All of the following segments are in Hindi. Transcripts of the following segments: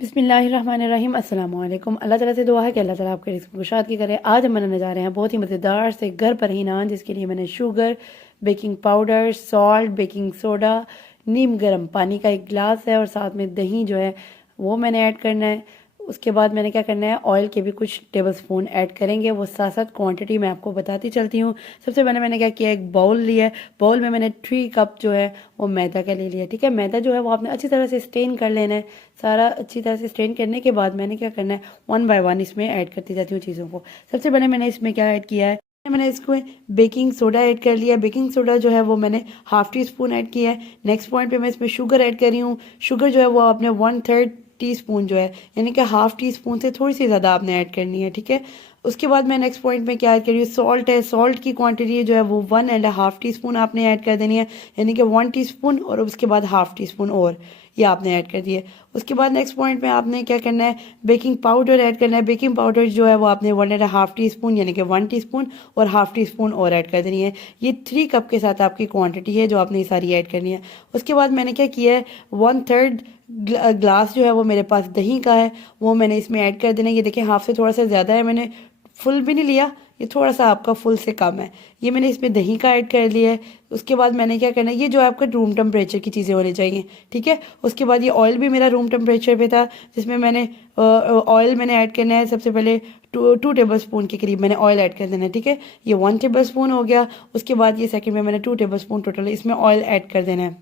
बिस्मिल्लाहिर्रहमानिर्रहीम अस्सलाम वालेकुम। अल्लाह ताला से दुआ है कि अल्लाह ताला आपके रिज़्क़ में कुशाद की करे। आज हम बनाने जा रहे हैं बहुत ही मज़ेदार से घर पर ही नान, जिसके लिए मैंने sugar, baking powder, salt, baking soda, नीम गर्म पानी का एक गिलास है और साथ में दही जो है वो मैंने ऐड करना है। उसके बाद मैंने क्या करना है, ऑयल के भी कुछ टेबल स्पून ऐड करेंगे, वो साथ साथ क्वांटिटी मैं आपको बताती चलती हूँ। सबसे पहले मैंने क्या किया, एक बाउल लिया है। बाउल में मैंने 3 कप जो है वो मैदा का ले लिया। ठीक है, मैदा जो है वो आपने अच्छी तरह से स्टेन कर लेना है। सारा अच्छी तरह से स्टेन करने के बाद मैंने क्या करना है, 1 बाय 1 इसमें ऐड करती जाती हूँ चीज़ों को। सबसे पहले मैंने इसमें क्या ऐड किया है, मैंने इसको बेकिंग सोडा ऐड कर लिया। बेकिंग सोडा जो है वो मैंने हाफ टी स्पून ऐड किया है। नेक्स्ट पॉइंट पे मैं इसमें शुगर ऐड कर रही हूँ। शुगर जो है वो आपने 1/3 टीस्पून जो है, यानी कि हाफ टी स्पून से थोड़ी सी ज़्यादा आपने ऐड करनी है। ठीक है, उसके बाद मैं नेक्स्ट पॉइंट में क्या ऐड कर रही हूँ, सॉल्ट है। सॉल्ट की क्वांटिटी जो है वो 1.5 टीस्पून आपने ऐड कर देनी है, यानी कि 1 टीस्पून और उसके बाद हाफ टी स्पून और ये आपने ऐड कर दिए। उसके बाद नेक्स्ट पॉइंट में आपने क्या करना है, बेकिंग पाउडर ऐड करना है। बेकिंग पाउडर जो है वो आपने 1.5 टीस्पून यानी कि 1 टीस्पून और हाफ टी स्पून और ऐड कर देनी है। ये 3 कप के साथ आपकी क्वांटिटी है जो आपने सारी ऐड करनी है। उसके बाद मैंने क्या किया है, 1/3 ग्लास जो है वो मेरे पास दही का है, वो मैंने इसमें ऐड कर देना है। ये देखिए हाफ से थोड़ा सा ज़्यादा है, मैंने फुल भी नहीं लिया, ये थोड़ा सा आपका फुल से कम है। ये मैंने इसमें दही का ऐड कर लिया है। उसके बाद मैंने क्या करना है, ये जो आपका रूम टेम्परेचर की चीज़ें होनी चाहिए। ठीक है, उसके बाद ये ऑयल भी मेरा रूम टेम्परेचर पे था, जिसमें मैंने ऑयल मैंने ऐड करना है। सबसे पहले 2 टेबल स्पून के करीब मैंने ऑयल ऐड कर देना है। ठीक है, ये 1 टेबल स्पून हो गया। उसके बाद ये सेकंड में मैंने 2 टेबल स्पून टोटल इसमें ऑयल ऐड कर देना है।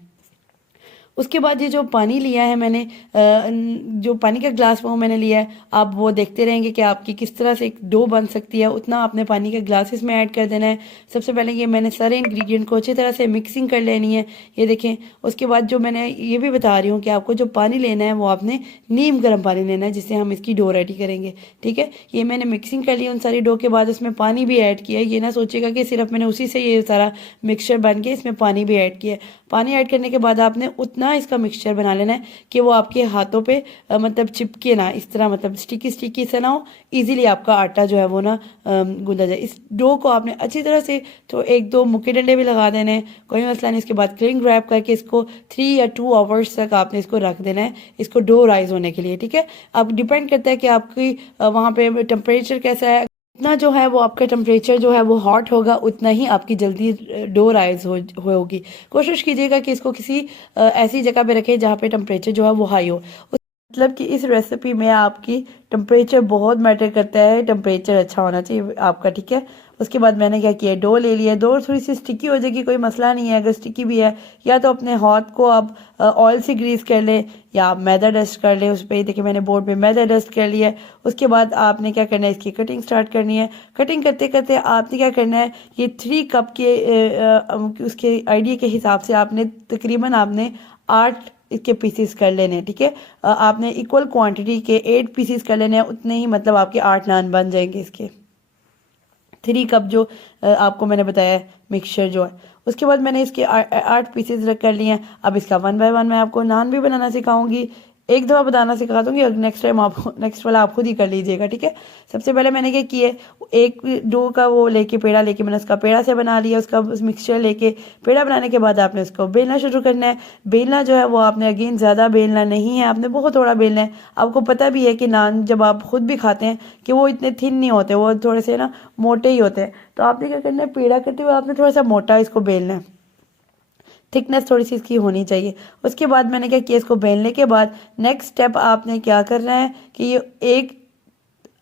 उसके बाद ये जो पानी लिया है मैंने, जो पानी का ग्लास वो मैंने लिया है, आप वो देखते रहेंगे कि आपकी किस तरह से एक डो बन सकती है, उतना आपने पानी के ग्लासेस में ऐड कर देना है। सबसे पहले ये मैंने सारे इंग्रेडिएंट को अच्छी तरह से मिक्सिंग कर लेनी है, ये देखें। उसके बाद जो मैंने ये भी बता रही हूँ कि आपको जो पानी लेना है वो आपने नीम गर्म पानी लेना है, जिससे हम इसकी डो रेडी करेंगे। ठीक है, ये मैंने मिक्सिंग कर ली उन सारी डो के बाद उसमें पानी भी ऐड किया है। ये ना सोचेगा कि सिर्फ मैंने उसी से ये सारा मिक्सचर बन के इसमें पानी भी ऐड किया है। पानी ऐड करने के बाद आपने उतना इसका मिक्सचर बना लेना है कि वो आपके हाथों पे मतलब चिपके ना, इस तरह मतलब स्टिकी स्टिकी से ना हो, इजीली आपका आटा जो है वो ना गूंदा जाए। इस डो को आपने अच्छी तरह से तो 1-2 मुक्के डंडे भी लगा देने हैं, कोई मसला नहीं। इसके बाद क्लिंग रैप करके इसको 3 या 2 आवर्स तक आपने इसको रख देना है, इसको डो राइज होने के लिए। ठीक है, अब डिपेंड करता है कि आपकी वहाँ पे टेम्परेचर कैसा है। उतना जो है वो आपका टेम्परेचर जो है वो हॉट होगा, उतना ही आपकी जल्दी डो राइज होगी। कोशिश कीजिएगा कि इसको किसी ऐसी जगह पे रखें जहाँ पे टेम्परेचर जो है वो हाई हो। मतलब कि इस रेसिपी में आपकी टेम्परेचर बहुत मैटर करता है, टेम्परेचर अच्छा होना चाहिए आपका। ठीक है, उसके बाद मैंने क्या किया, डो ले लिया। डो थोड़ी सी स्टिकी हो जाएगी, कोई मसला नहीं है। अगर स्टिकी भी है, या तो अपने हाथ को आप ऑयल से ग्रीस कर लें या आप मैदा डस्ट कर लें उस पर। देखिए मैंने बोर्ड पे मैदा डस्ट कर लिया है। उसके बाद आपने क्या करना है, इसकी कटिंग स्टार्ट करनी है। कटिंग करते करते आपने क्या करना है, ये 3 कप के उसके आइडिया के हिसाब से आपने तकरीबन आपने 8 इसके पीसीस कर लेने हैं। ठीक है, आपने इक्वल क्वांटिटी के 8 पीसीस कर लेने हैं, उतने ही मतलब आपके 8 नान बन जाएंगे इसके। 3 कप जो आपको मैंने बताया मिक्सचर जो है, उसके बाद मैंने इसके 8 पीसेस रख कर लिए हैं। अब इसका 1 बाय 1 मैं आपको नान भी बनाना सिखाऊंगी। एक दफ़ा बताना सिखा दूंगी और नेक्स्ट टाइम आप नेक्स्ट वाला आप खुद ही कर लीजिएगा। ठीक है, सबसे पहले मैंने क्या किया, एक डो का वो लेके पेड़ा लेके मैंने उसका पेड़ा से बना लिया। उसका उस मिक्सचर लेके पेड़ा बनाने के बाद आपने उसको बेलना शुरू करना है। बेलना जो है वो आपने अगेन ज़्यादा बेलना नहीं है, आपने बहुत थोड़ा बेलना है। आपको पता भी है कि नान जब आप खुद भी खाते हैं कि वो इतने थिन नहीं होते, वो थोड़े से ना मोटे ही होते हैं। तो आपने क्या करना है, पेड़ा करते हुए आपने थोड़ा सा मोटा इसको बेलना है, थिकनेस थोड़ी सी इसकी होनी चाहिए। उसके बाद मैंने क्या किया, इसको बेलने के बाद नेक्स्ट स्टेप आपने क्या करना है कि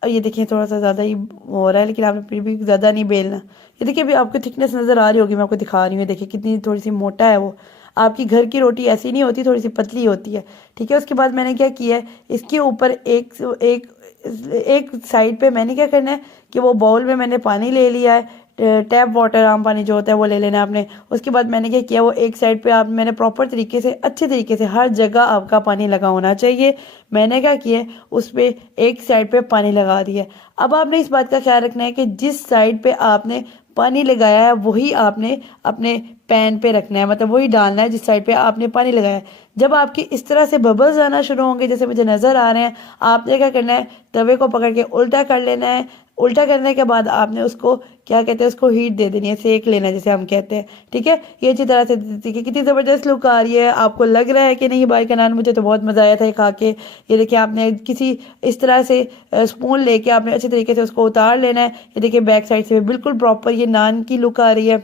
ये देखिए थोड़ा सा ज़्यादा ही हो रहा है, लेकिन आपने फिर भी ज़्यादा नहीं बेलना। ये देखिए अभी आपको थिकनेस नज़र आ रही होगी, मैं आपको दिखा रही हूँ। देखिए कितनी थोड़ी सी मोटा है वो। आपकी घर की रोटी ऐसी नहीं होती, थोड़ी सी पतली होती है। ठीक है, उसके बाद मैंने क्या किया है, इसके ऊपर एक एक एक साइड पे मैंने क्या करना है कि वो बाउल में मैंने पानी ले लिया है, टैप वाटर आम पानी जो होता है वो ले लेना आपने। उसके बाद मैंने क्या किया, वो एक साइड पे आप मैंने प्रॉपर तरीके से अच्छे तरीके से हर जगह आपका पानी लगा होना चाहिए। मैंने क्या किया, उस पर एक साइड पे पानी लगा दिया। अब आपने इस बात का ख्याल रखना है कि जिस साइड पे आपने पानी लगाया है वही आपने अपने पैन पे रखना है, मतलब वही डालना है जिस साइड पे आपने पानी लगाया है। जब आपकी इस तरह से बबल्स आना शुरू होंगे, जैसे मुझे नज़र आ रहे हैं, आपने क्या करना है, तवे को पकड़ के उल्टा कर लेना है। उल्टा करने के बाद आपने उसको क्या कहते हैं, उसको हीट दे देनी है, सेक लेना है जिसे हम कहते हैं। ठीक है, ये अच्छी तरह से देखिए कितनी ज़बरदस्त लुक आ रही है। आपको लग रहा है कि नहीं भाई का नान, मुझे तो बहुत मज़ा आया था ये खा के। ये देखिए आपने किसी इस तरह से स्पून लेके आपने अच्छे तरीके से उसको उतार लेना है। ये देखिए बैक साइड से बिल्कुल प्रॉपर ये नान की लुक आ रही है।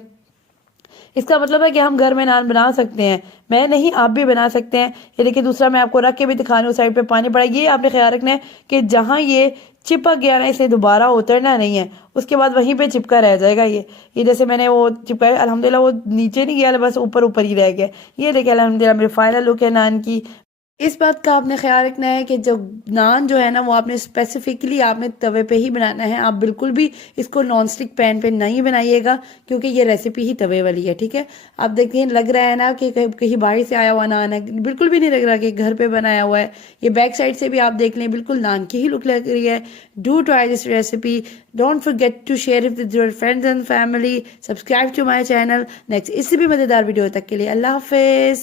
इसका मतलब है कि हम घर में नान बना सकते हैं, मैं नहीं आप भी बना सकते हैं। ये देखिए दूसरा मैं आपको रख के भी दिखा रही हूँ, साइड पे पानी पड़ा। ये आपने ख्याल रखना है कि जहाँ ये चिपक गया ना, इसे दोबारा उतरना नहीं है, उसके बाद वहीं पे चिपका रह जाएगा। ये जैसे मैंने वो चिपकाया, अल्हम्दुलिल्लाह वो नीचे नहीं गया, बस ऊपर ऊपर ही रह गया। ये देखिए अल्हम्दुलिल्लाह मेरी फाइनल लुक है नान की। इस बात का आपने ख्याल रखना है कि जो नान जो है ना, वो आपने स्पेसिफिकली आपने तवे पे ही बनाना है। आप बिल्कुल भी इसको नॉन स्टिक पैन पे नहीं बनाइएगा, क्योंकि ये रेसिपी ही तवे वाली है। ठीक है, आप देखिए लग रहा है ना कि कहीं बाहर से आया हुआ नान है, बिल्कुल भी नहीं लग रहा कि घर पे बनाया हुआ है। ये बैक साइड से भी आप देख लें, बिल्कुल नान की ही लुक लग रही है। Do try this recipe, don't forget to share it with your friends and family, subscribe to my channel. Next इससे भी मज़ेदार वीडियो तक के लिए अल्लाह हाफिज़।